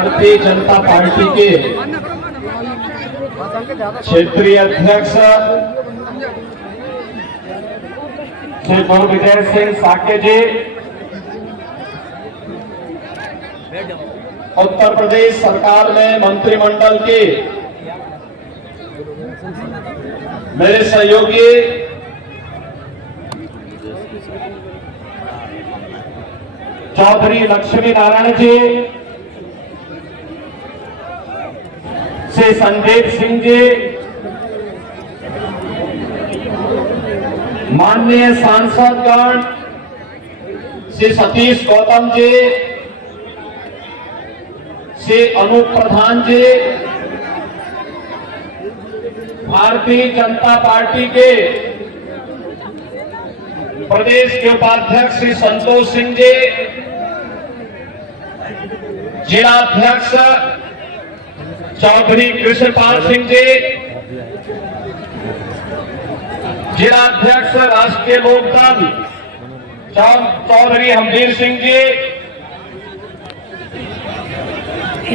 Bharatiya Janata party के क्षेत्रीय अध्यक्ष श्री गुरविजय सिंह साके जी, उत्तर प्रदेश सरकार में मंत्रिमंडल के मेरे सहयोगी चौधरी लक्ष्मी नारायण जी, श्री संदीप सिंह जी, माननीय सांसदगण श्री सतीश गौतम जी, श्री अनूप प्रधान जी, भारतीय जनता पार्टी के प्रदेश के उपाध्यक्ष श्री संतोष सिंह जी, जिलाध्यक्ष चौधरी कृष्णपाल सिंह जी, जिलाध्यक्ष राष्ट्रीय लोकदल चौधरी हमवीर सिंह जी,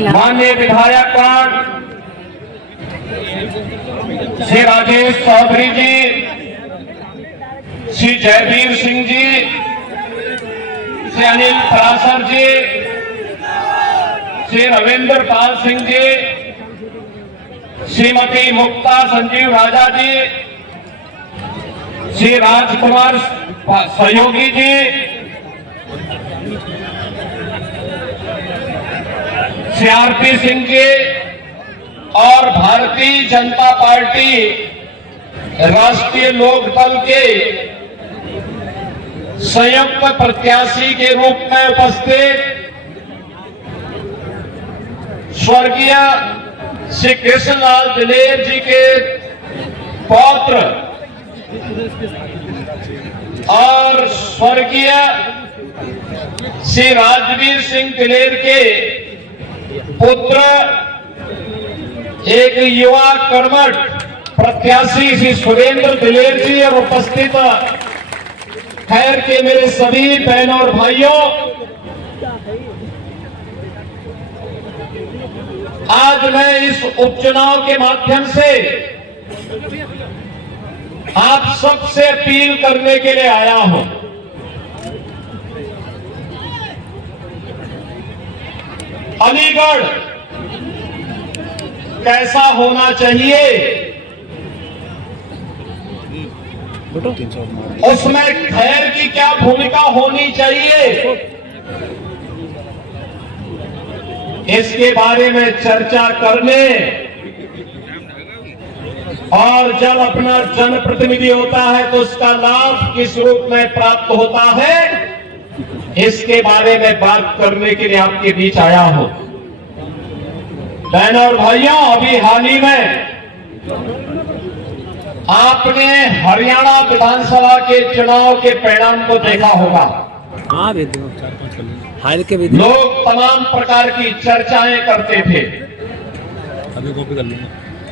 माननीय विधायकगण श्री राजेश चौधरी जी, श्री जयवीर सिंह जी, श्री अनिल पराशर जी, श्री रविंद्र पाल सिंह जी, श्रीमती मुक्ता संजीव राजा जी, श्री राजकुमार सहयोगी जी, श्री आरपी सिंह जी और भारतीय जनता पार्टी राष्ट्रीय लोकदल के संयुक्त प्रत्याशी के रूप में उपस्थित स्वर्गीय श्री कृष्णलाल दिलेर जी के पौत्र और स्वर्गीय श्री राजवीर सिंह दिलेर के पुत्र एक युवा कर्मठ प्रत्याशी श्री सुरेंद्र दिलेर जी और उपस्थित खैर के मेरे सभी बहनों और भाइयों, आज मैं इस उपचुनाव के माध्यम से आप सबसे अपील करने के लिए आया हूं। अलीगढ़ कैसा होना चाहिए, उसमें खैर की क्या भूमिका होनी चाहिए, इसके बारे में चर्चा करने और जब अपना जनप्रतिनिधि होता है तो उसका लाभ किस रूप में प्राप्त होता है, इसके बारे में बात करने के लिए आपके बीच आया हूं। बहनों और भाइयों, अभी हाल ही में आपने हरियाणा विधानसभा के चुनाव के परिणाम को देखा होगा। लोग तमाम प्रकार की चर्चाएं करते थे,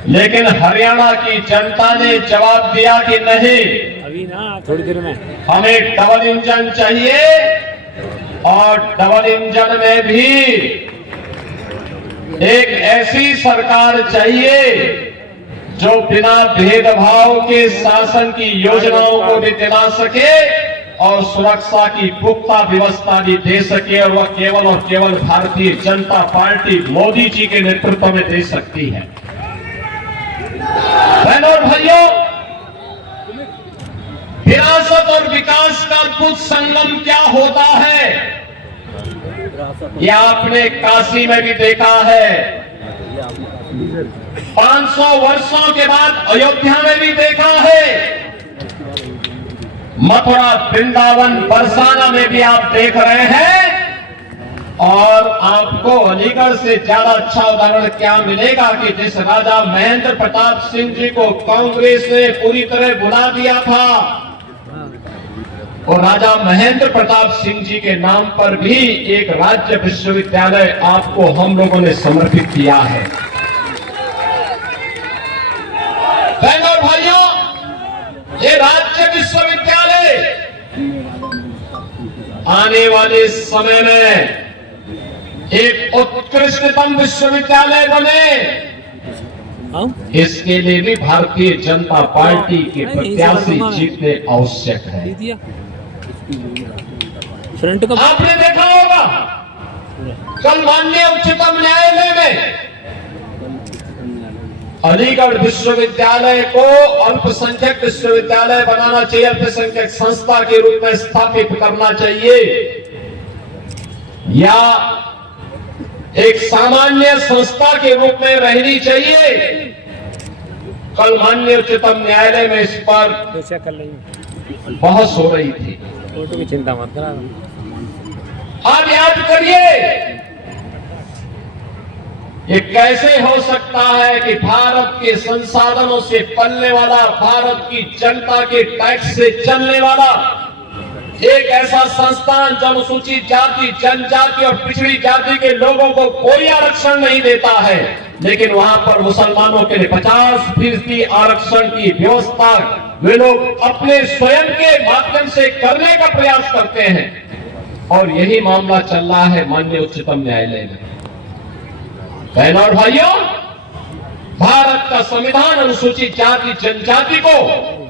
लेकिन हरियाणा की जनता ने जवाब दिया कि नहीं, अभी ना थोड़ी देर में हमें डबल इंजन चाहिए और डबल इंजन में भी एक ऐसी सरकार चाहिए जो बिना भेदभाव के शासन की योजनाओं को भी दिला सके और सुरक्षा की पुख्ता व्यवस्था भी दे सके, और वह केवल और केवल भारतीय जनता पार्टी मोदी जी के नेतृत्व में दे सकती है। बहनों और भाइयों, विरासत और विकास का अद्भुत संगम क्या होता है, यह आपने काशी में भी देखा है, 500 वर्षों के बाद अयोध्या में भी देखा है, मथुरा, वृंदावन, बरसाना में भी आप देख रहे हैं। और आपको अलीगढ़ से ज्यादा अच्छा उदाहरण क्या मिलेगा कि जिस राजा महेंद्र प्रताप सिंह जी को कांग्रेस ने पूरी तरह भुला दिया था, और राजा महेंद्र प्रताप सिंह जी के नाम पर भी एक राज्य विश्वविद्यालय आपको हम लोगों ने समर्पित किया है। बहनों और भाइयों, ये राज्य विश्वविद्यालय आने वाले समय में एक उत्कृष्टतम विश्वविद्यालय बने, हाँ इसके लिए भी भारतीय जनता पार्टी के प्रत्याशी जीतने आवश्यक है। दे दिया फ्रंट का। आपने देखा होगा कल माननीय उच्चतम न्यायालय में अलीगढ़ विश्वविद्यालय को अल्पसंख्यक विश्वविद्यालय बनाना चाहिए, अल्पसंख्यक संस्था के रूप में स्थापित करना चाहिए, या एक सामान्य संस्था के रूप में रहनी चाहिए। कल माननीय उच्चतम न्यायालय में इस पर चेक कर लेंगे, बहस हो रही थी। फोटो की चिंता मत करा। आप याद करिए, ये कैसे हो सकता है कि भारत के संसाधनों से पलने वाला, भारत की जनता के टैक्स से चलने वाला एक ऐसा संस्थान जो अनुसूचित जाति, जनजाति और पिछड़ी जाति के लोगों को कोई आरक्षण नहीं देता है, लेकिन वहां पर मुसलमानों के लिए 50% आरक्षण की व्यवस्था वे लोग अपने स्वयं के माध्यम से करने का प्रयास करते हैं। और यही मामला चल रहा है माननीय उच्चतम न्यायालय में। बहनों और भाइयों, भारत का संविधान अनुसूचित जाति, जनजाति को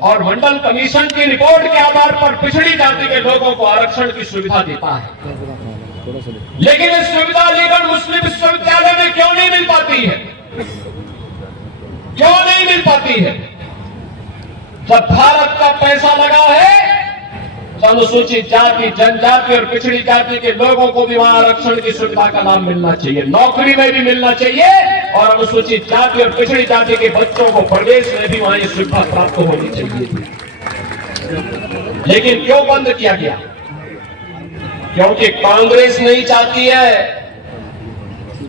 और मंडल कमीशन की रिपोर्ट के आधार पर पिछड़ी जाति के लोगों को आरक्षण की सुविधा देता है, लेकिन इस सुविधा अलीगढ़ मुस्लिम विश्वविद्यालय में क्यों नहीं मिल पाती है? क्यों नहीं मिल पाती है? जब भारत का पैसा लगा है तो अनुसूचित जाति, जनजाति और पिछड़ी जाति के लोगों को भी वहां आरक्षण की सुविधा का लाभ मिलना चाहिए, नौकरी में भी मिलना चाहिए, और अनुसूचित जाति और पिछड़ी जाति के बच्चों को प्रदेश में भी वहां ये सुविधा प्राप्त होनी चाहिए। लेकिन क्यों बंद किया गया? क्योंकि कांग्रेस नहीं चाहती है